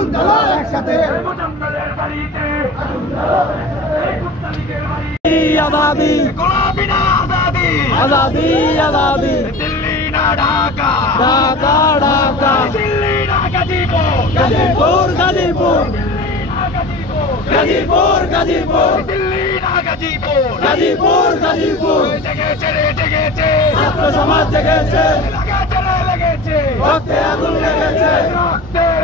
আগুন জ্বালো একসাথে মুজাম্মেলের বাড়িতে আজাদি গোলাপি না আজাদি আজাদি আজাদি দিল্লি না ঢাকা ঢাকা ঢাকা দিল্লি না গাজীপুর গাজীপুর গাজীপুর দিল্লি না গাজীপুর গাজীপুর গাজীপুর দিল্লি না গাজীপুর গাজীপুর গাজীপুর জেগেছে রে জেগেছে ছাত্র সমাজ জেগেছে লেগেছে রে লেগেছে রক্তে আগুন লেগেছে রক্তের